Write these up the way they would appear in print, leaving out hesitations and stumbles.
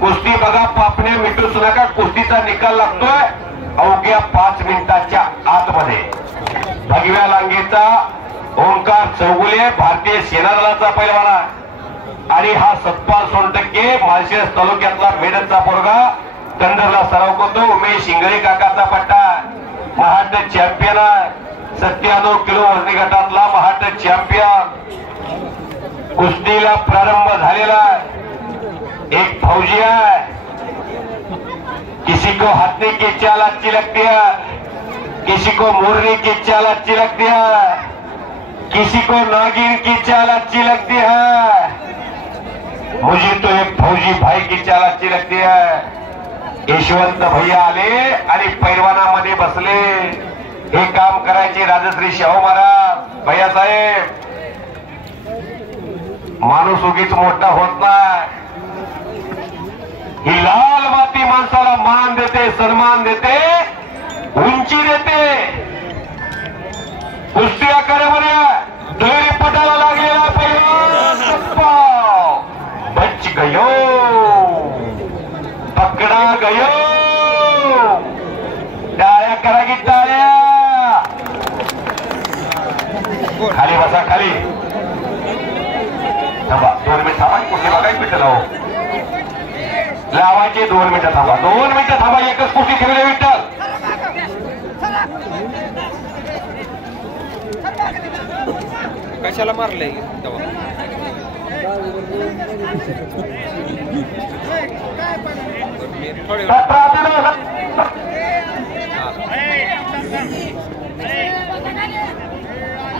कुस्ती बघा, पापण्या मिटूच नका, कुस्तीचा निकाल लागतोय अवघ्या 5 मिनिटाच्या आतमध्ये. भगव्या लांगेचा ओंकार चौगुले भारतीय सेना दलाचा पैलवान आणि हा सतपाल सोनटक्के माळशिरस तालुक्यातला मेडचा पोरगा कंदरला सराव करतो. उमेश शिंगळे काकाचा पट्टा महाराष्ट्र चॅम्पियन आहे. 97 किलो वजनी गटातला महाराष्ट्र चॅम्पियन. कुस्तीला प्रारंभ झालेला आहे. एक फौजी है, किसी को हाथनी की चाल अच्छी लगती है, किसी को मोरनी की चाल अच्छी लगती है, किसी को नागिन की चाल अच्छी लगती है. मुझे तो एक फौजी भाई की चाल अच्छी लगती है. यशवंत भैया आले आणि पैलवानामध्ये बसले. हे काम करायचे राजश्री शाहू महाराज. भैया साहेब, माणूस उगीच मोठा होत नाही. ही लाल माती माणसाला मान देते, सन्मान देते, उंची देते. कुस्ती आखाड्यामध्ये दुहेरी पटाला लागलेला पैलवान बच गयो, पकडा गयो. टाळ्या करा की टाळ्या. खाली बसा, खाली थांबा. 2 मिनिट थांबा. कुस्ती बघायची विठ्ठल हो, लावायचे 2 मिनिटं थांबा. 2 मिनिटं थांबा. एकच कुस्ती ठेवली विठ्ठल. कशाला मारलंय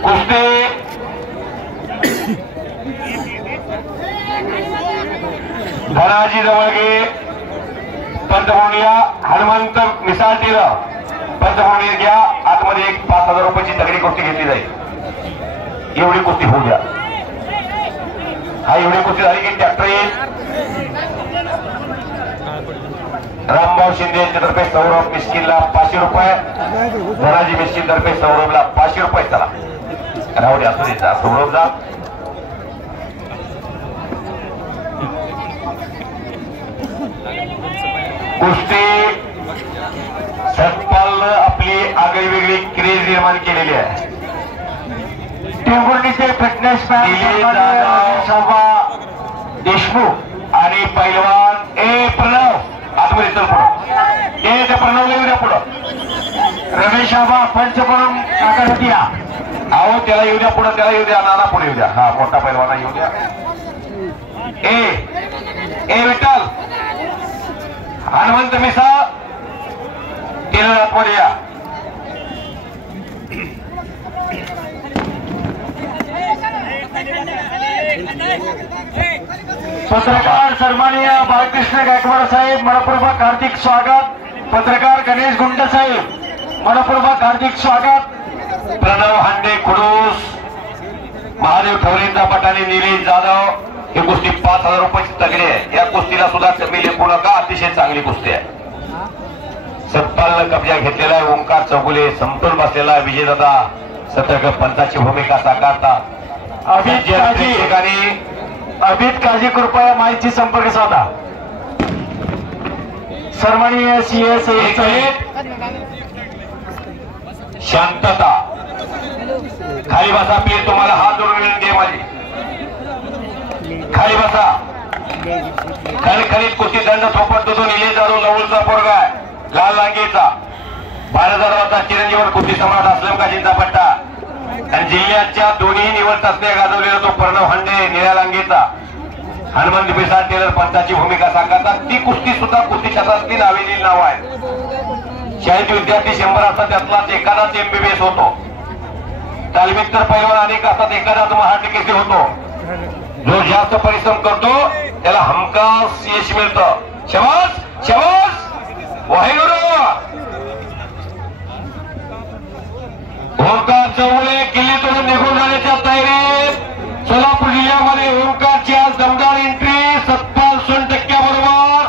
कुस्ती धनाजी जवळगे पंतप्रधान हनुमंत मिसाळतील पंतप्रधान घ्या. आतमध्ये एक 5,000 रुपयाची तगडी कुस्ती घेतली जाईल. एवढी कुस्ती होऊ द्या. हा एवढी कुस्ती झाली की ट्रॅक्टर येईल. रामभाऊ शिंदे यांच्यातर्फे सौरभ मिस्किनला 500 रुपये. धनाजी मिस्किन तर्फे सौरभला 500 रुपये. चला राहू द्या, असू द्या. सौरभ जा. कुस्ती सतपालनं आपली आगळी वेगळी क्रेज निर्माण केलेली आहे. टेंभुर्णीचे फिटनेस सभा देशमुख आणि पैलवान ए प्रणव आतमध्ये चल पुढं. ए ते प्रणव येऊ द्या पुढं. रमेश आबा पंच म्हणून आकडे द्या. अहो त्याला येऊ द्या पुढं, त्याला येऊ द्या. नाना पुढे येऊ द्या. हा मोठा पैलवाना येऊ द्या. ए विठ्ठल हनुमंत मिसा टेलर आतमध्ये या. पत्रकार सन्माननीय बाळकृष्ण गायकवाड साहेब मनपूर्वक हार्दिक स्वागत. पत्रकार गणेश गुंड साहेब मनपूर्वक हार्दिक स्वागत. प्रणव हांडे खुडूस, महादेव ठवरेंचा पटाने निलेश जाधव. ही कुस्ती 5,000 रुपयाची तगडी आहे. या कुस्तीला सुद्धा कमी लेखू नका, अतिशय चांगली कुस्ती आहे. सतपालनं कब्जा घेतलेला आहे. ओंकार चौगुले समतोल बसलेला आहे. विजयदादा सतर्क पंचाची भूमिका साकारतात. अभित काळजी कृपया माहिती संपर्क साधा. सन्माननीय CS शांतता. खाली बसा. पीर तुम्हाला हात जोडून विनंती आहे माझी. खाली बसा. खणखणीत कुस्ती दंड थोपटतो तो निलेश जाधव लवळचा पोरगा आहे. लाल लांगेचा 12,000 चिरंजीवर कुस्ती सम्राट असलम काजींचा पट्टा आणि जिल्ह्याच्या दोन्ही निवड चाचण्या गाजवलेला तो प्रणव हांडे निळ्या लांगेचा. हनुमंत बिसाळ टेलर पंचाची भूमिका साकारतात. ती कुस्ती सुद्धा कुस्ती क्षेत्रातली नावेली नाव आहेत. शाळेत विद्यार्थी 100 असतात, त्यातलाच एखादाच MBBS होतो. तालमीत तर पैलवान अनेक असतात, एखादाच महाराष्ट्र केसरी होतो. जो जास्त परिश्रम करतो त्याला हमखास यश मिळतं. शबास शबास. वाहेगुरु. ओंकार चौगुले किल्लीतून निघून जाण्याच्या तयारीत. सोलापूर जिल्ह्यामध्ये ओंकारची आज दमदार एंट्री. सतपाल सोनटक्क्याबरोबर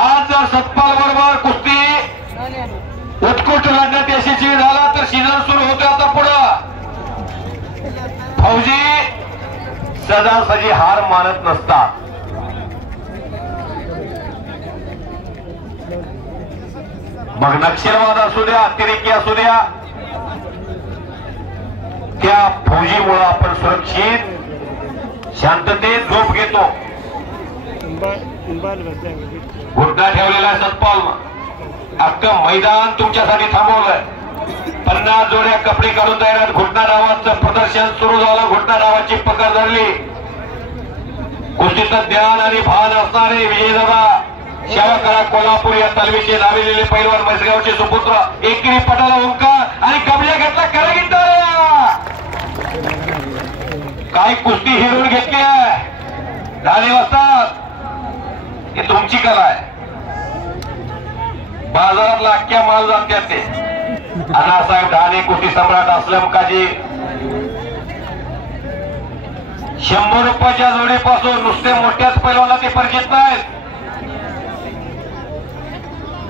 आज सतपाल बरोबर कुस्ती उत्कृष्ट लढण्यात यशस्वी झाला तर सीझन सुरू होते. आता पुढं फौजी सजासजी हार मानत नसतात. मग नक्षलवाद असू द्या, अतिरेकी असू द्या, त्या फौजीमुळे आपण सुरक्षित शांततेत झोप घेतो. घुटना ठेवलेला सतपाल अख्खं मैदान तुमच्यासाठी थांबवलंय. 50 जोड्या कपडे काढून जाणार. घुटना डावाचं प्रदर्शन सुरू झालं. घुटना डावाची पकड धरली. कुस्तीचं ज्ञान आणि भान असणारे विजयदादा शेवाकळा कोल्हापूर या तालमीचे नाविलेले पैलवान म्हैसगावचे सुपुत्र एकेरी पटाला ओंकार आणि कबड्या घेतला. करा गिट्टा काय कुस्ती हिरवून घेतली आहे. ढाले वाजतात. ही तुमची कला आहे. बाजारातला अख्ख्या माल जातात ते. अण्णासाहेब ढाले कुस्ती सम्राट असलम काजी 100 रुपयाच्या जोडीपासून नुसते मोठ्याच पैलवानला ते परिचित नाहीत.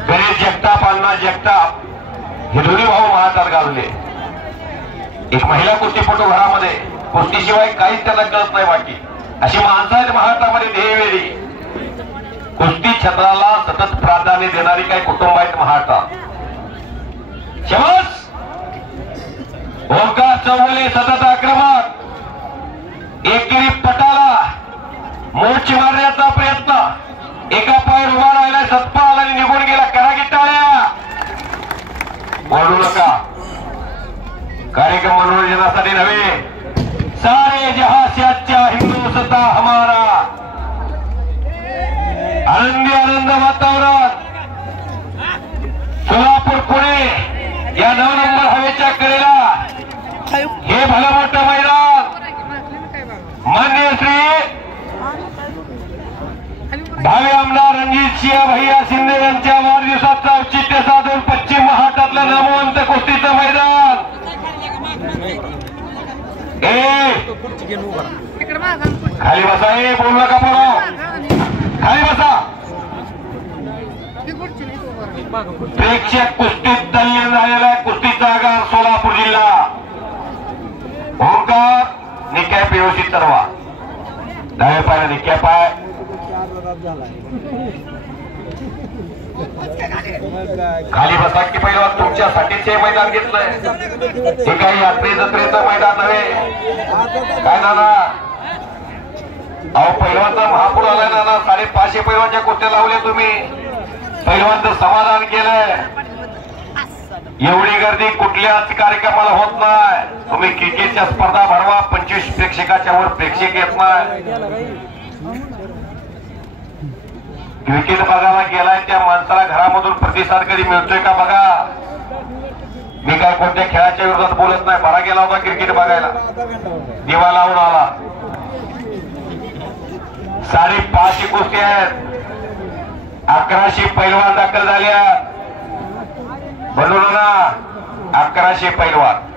गणेश जगताप, अण्णा जगताप हे दोन्ही भाऊ महाटात गाजले. एक महिला कुस्तीपटू घरामध्ये कुस्तीशिवाय काहीच त्यांना कळत नाही. बाकी अशी माणसं आहेत महाराष्ट्रामध्ये ध्येयवेळी. कुस्ती क्षेत्राला सतत प्राधान्य देणारी काही कुटुंब आहेत महाराष्ट्रात. शबास. ओंकार चौगुले सतत आक्रमक. एकेरी पटाला मोर्ची मारण्याचा प्रयत्न. एका पायावर उभा राहिला सतपाल आणि निघून गेला. करा गिट्टाळ्या. बोलू नका. कार्यक्रम मनोरंजनासाठी नव्हे. सारे जहां से अच्छा हिंदुस्ता हमारा. आनंदी आनंद वातावरण. सोलापूर पुणे या 9 नंबर हवेच्या कडेला हे भलं मोठं मैदान. मान्य श्री भावी आमदार रणजित सिंह भैया शिंदे यांच्या वाढदिवसाचं औचित्य साधून पश्चिम महाराष्ट्रातलं नामवंत कुस्तीचं मैदान. खाली बसा. बोलू नका. खाली बसा. प्रेक्षक कुस्तीत तल्लीन झालेला कुस्तीचा आगार सोलापूर जिल्हा. ओंकार निकॅप व्यवस्थित तरवा. डाव्या पाय निक्या पाय. खाली बसा की पहिलं तुमच्यासाठीच हे मैदान घेतलंय. हे काही यात्रे जत्रेचं मैदान नव्हे. काय नाना अहो पहिलवानचा महापूर आलाय नाना. 550 पहिलवानच्या कुस्त्या लावल्या तुम्ही. पहिलवानचं समाधान केलंय. एवढी गर्दी कुठल्याच कार्यक्रमाला होत नाही. तुम्ही क्रिकेटच्या स्पर्धा भरवा. 25 प्रेक्षकाच्या वर प्रेक्षक येत नाही. क्रिकेट बघायला गेलाय त्या माणसाला घरामधून प्रतिसाद कधी मिळतोय का बघा. मी काय कोणत्या खेळाच्या विरोधात बोलत नाही. बरा गेला होता क्रिकेट बघायला. दिवा लावून आला. 550 कुस्ती आहेत. 1100 पैलवान दाखल झाल्या. बनवलं ना 1100 पैलवान.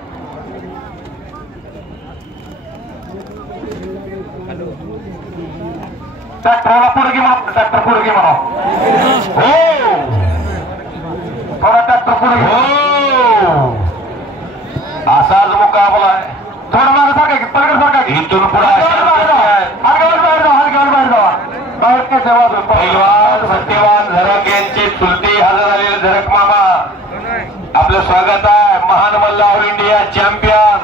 ट्रॅक्टरला पुढे घे म्हणा. ट्रॅक्टर पुढे घे म्हणा. हो थोडा ट्रॅक्टर पुढे घे. हो असाच मुकाबला आहे. थोडं मागे सारखा की पलीकडे सारखा की. इथून पुढे पैलवान सत्यवान झरक यांचे चुलते हजर झालेले झरक मामा आपलं स्वागत आहे. महान मल्ल ऑल इंडिया चॅम्पियन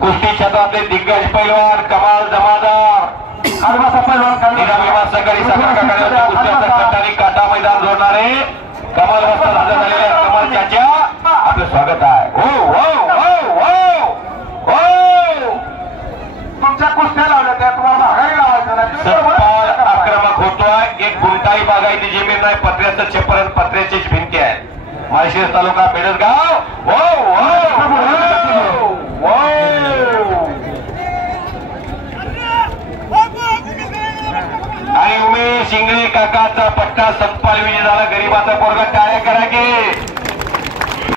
कुस्ती क्षेत्रातले दिग्गज पैलवान कमाल जमादार. सकाळी कुस्त्याचा काटा मैदान जोडणारे कमाल वस्ताद हजर झालेले कमाल चाचा आपलं स्वागत आहे. हो हो हो हो हो. तुमच्या कुस्त्या लावल्या त्या तुम्हाला भागाही लावायचं. आक्रमक होतोय. एक गुंटाई बागायती जमीन नाही. पत्र्याचं छप्पर पत्र्याचीच भिंती आहे. माळशिरस तालुका बेडसगाव. हो आणि उमेश इंगळे काकाचा पट्टा सतपाल विजय झाला. गरीबाचा पोरगा टाळ्या करा की.